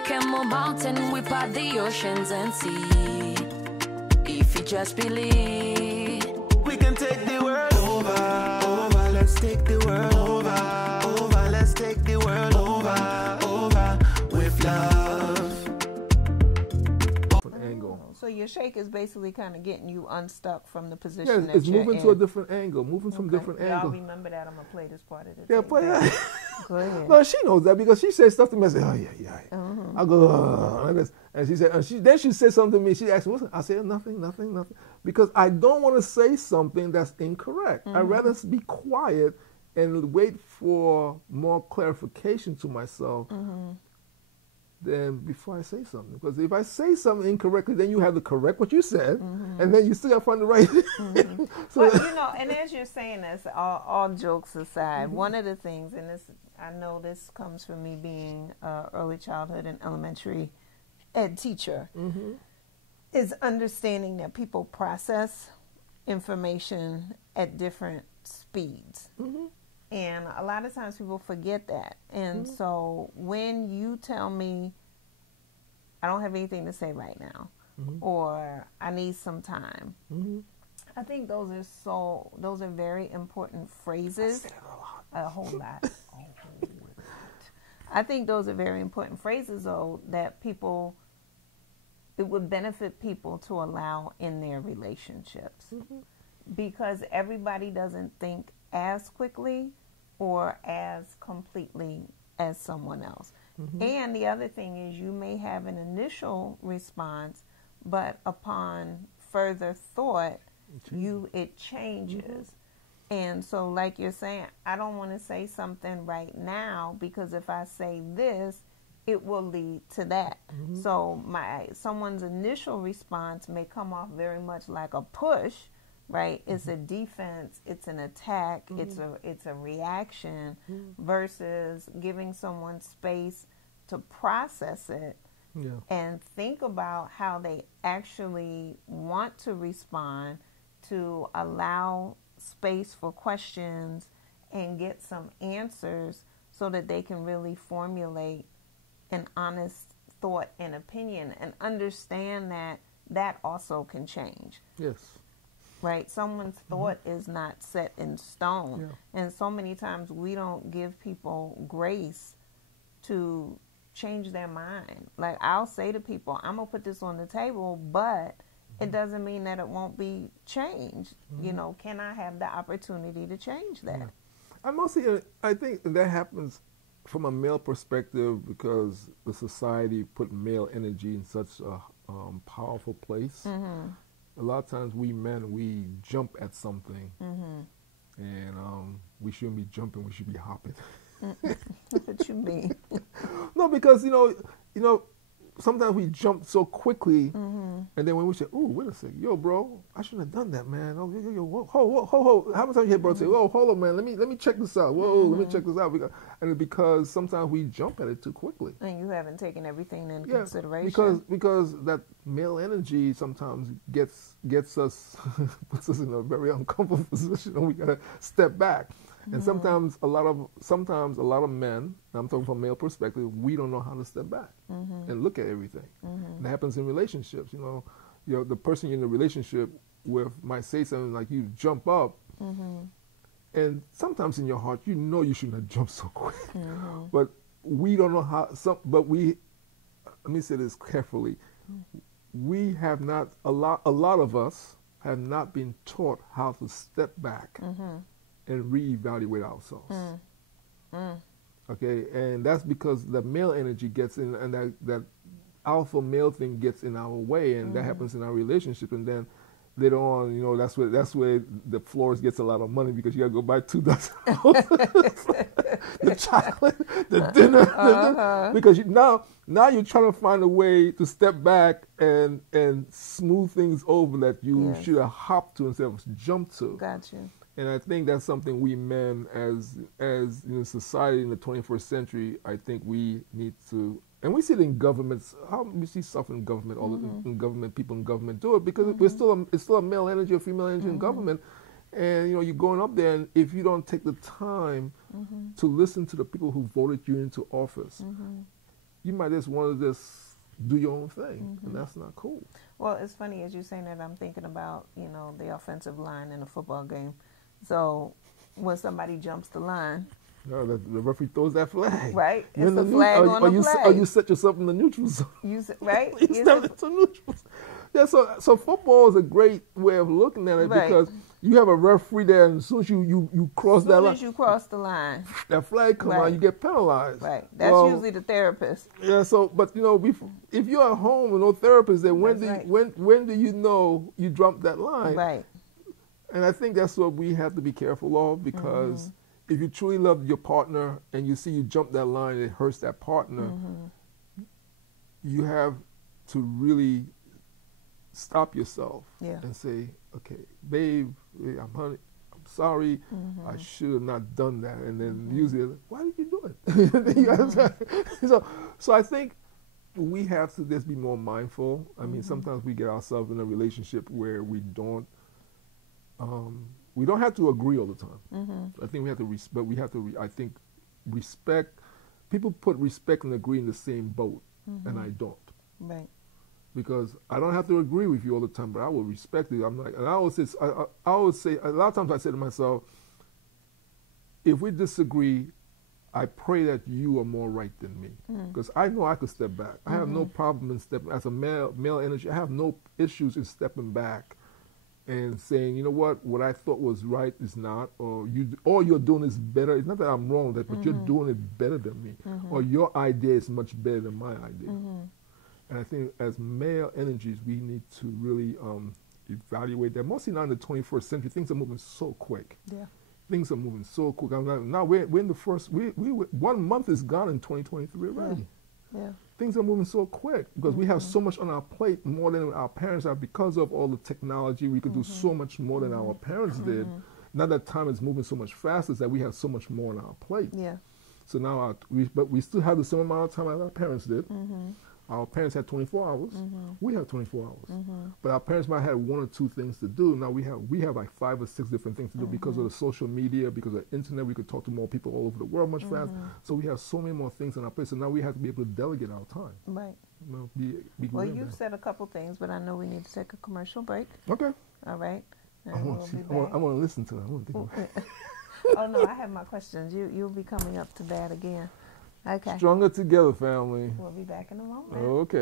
We can move mountains, we part the oceans and sea. If you just believe, we can take the world over, over. Let's take the world over, over. Let's take the world over, over with love. Angle. So your shake is basically kind of getting you unstuck from the position. Yeah, it's moving to a different angle, moving from different angles. angle. I'll remember that. I'm gonna play this part of the Yeah, play that. Go ahead. No, she knows that because she says stuff to me. I say, oh yeah. I go, like this. And she said, then she said something to me. She asked me, I said nothing, because I don't want to say something that's incorrect. I'd rather be quiet and wait for more clarification to myself. Than before I say something. Because if I say something incorrectly, then you have to correct what you said, and then you still got to find the right. So, well, you know, and as you're saying this, all jokes aside, one of the things, and this, I know this comes from me being early childhood and elementary ed teacher, is understanding that people process information at different speeds. And a lot of times people forget that. And so when you tell me, I don't have anything to say right now, or I need some time, I think those are very important phrases. I said it a lot. A whole lot. I think those are very important phrases, though, that it would benefit people to allow in their relationships. Because everybody doesn't think as quickly or as completely as someone else. And the other thing is you may have an initial response, but upon further thought, it changes. And so like you're saying, I don't want to say something right now because if I say this, it will lead to that. So someone's initial response may come off very much like a push, right? It's a defense, it's an attack, it's a reaction versus giving someone space to process it and think about how they actually want to respond, to allow space for questions and get some answers so that they can really formulate an honest thought and opinion and understand that also can change. Yes. Right? Someone's thought is not set in stone. And so many times we don't give people grace to change their mind. Like I'll say to people, I'm going to put this on the table, but it doesn't mean that it won't be changed. You know, can I have the opportunity to change that? I think that happens from a male perspective because the society put male energy in such a powerful place. A lot of times we men, we jump at something, and we shouldn't be jumping, we should be hopping. What you mean? No, because, you know, sometimes we jump so quickly, and then when we say, "Ooh, wait a second, yo, bro, I shouldn't have done that, man." Oh, yo, ho. How many times you hear bro say, "Oh, hold on, man, let me check this out." Whoa, let me check this out. And it's because sometimes we jump at it too quickly. And you haven't taken everything into consideration. Because that male energy sometimes gets us puts us in a very uncomfortable position, and we gotta step back. And sometimes a lot of men, I'm talking from a male perspective, we don't know how to step back and look at everything. And that happens in relationships. You know, the person you're in a relationship with might say something like you jump up, and sometimes in your heart you know you shouldn't have jumped so quick. But we don't know how. Let me say this carefully. We have not a lot of us have not been taught how to step back and reevaluate ourselves. Okay, and that's because the male energy gets in, and that alpha male thing gets in our way, and that happens in our relationship, and then later on, you know, that's where the florist gets a lot of money because you gotta go buy 2 dozen the chocolate, the dinner, because now you're trying to find a way to step back and smooth things over that you should have hopped to instead of jumped to. Gotcha. And I think that's something we men, as society in the 21st century, I think we need to, and we see it in governments. How we see stuff in government, all in government, people in government do it because it's still a male energy, a female energy in government, and you're going up there, and if you don't take the time to listen to the people who voted you into office, you might just want to just do your own thing, and that's not cool. Well, it's funny as you're saying that, I'm thinking about, the offensive line in a football game. So when somebody jumps the line, No, the referee throws that flag. right? You're It's in a the flag on the play. Or you set yourself in the neutral zone. Right? You step into neutral. Yeah, so football is a great way of looking at it Right. because you have a referee there, and as soon as you cross that As soon line, as you cross the line, that flag comes out, Right. you get penalized. right? That's Well, usually the therapist. Yeah, so but if you're at home with no therapist, then when That's do right. when do you know you jumped that line? Right. And I think that's what we have to be careful of, because Mm-hmm. if you truly love your partner and you see you jump that line and it hurts that partner, Mm-hmm. you have to really stop yourself Yeah. and say, okay, babe, I'm sorry, Mm-hmm. I should have not done that. And then usually, why did you do it? You understand? So I think we have to just be more mindful. I mean, sometimes we get ourselves in a relationship where we don't have to agree all the time. I think we have to respect. We have to. I think respect. People put respect and agree in the same boat, and I don't. Right. Because I don't have to agree with you all the time, but I will respect it. I'm like, and I always say, a lot of times I say to myself, if we disagree, I pray that you are more right than me, because I know I could step back. I have no problem in stepping as a male energy. I have no issues in stepping back and saying, you know what I thought was right is not, or all you're doing is better. It's not that I'm wrong with that, but you're doing it better than me, or your idea is much better than my idea. And I think as male energies, we need to really evaluate that. Mostly now in the 21st century, things are moving so quick. Yeah. Things are moving so quick. Now we're in the first, 1 month is gone in 2023 already. Yeah. Things are moving so quick because we have so much on our plate, more than our parents have, because of all the technology. We could do so much more than our parents did. Now that time is moving so much faster, that we have so much more on our plate. Yeah. So now, but we still have the same amount of time as our parents did. Our parents had 24 hours. We have 24 hours. But our parents might have 1 or 2 things to do. Now we have like 5 or 6 different things to do because of the social media, because of the internet. We could talk to more people all over the world much faster. So we have so many more things on our plate. So now we have to be able to delegate our time. Right. Be Well, aware of you've that. said a couple things, but I know we need to take a commercial break. Okay. All right. And I we'll want be to. back. I want to listen to that. I want to think about it. Oh no, I have my questions. You'll be coming up to bat again. Okay. Stronger together, family. We'll be back in a moment. Okay.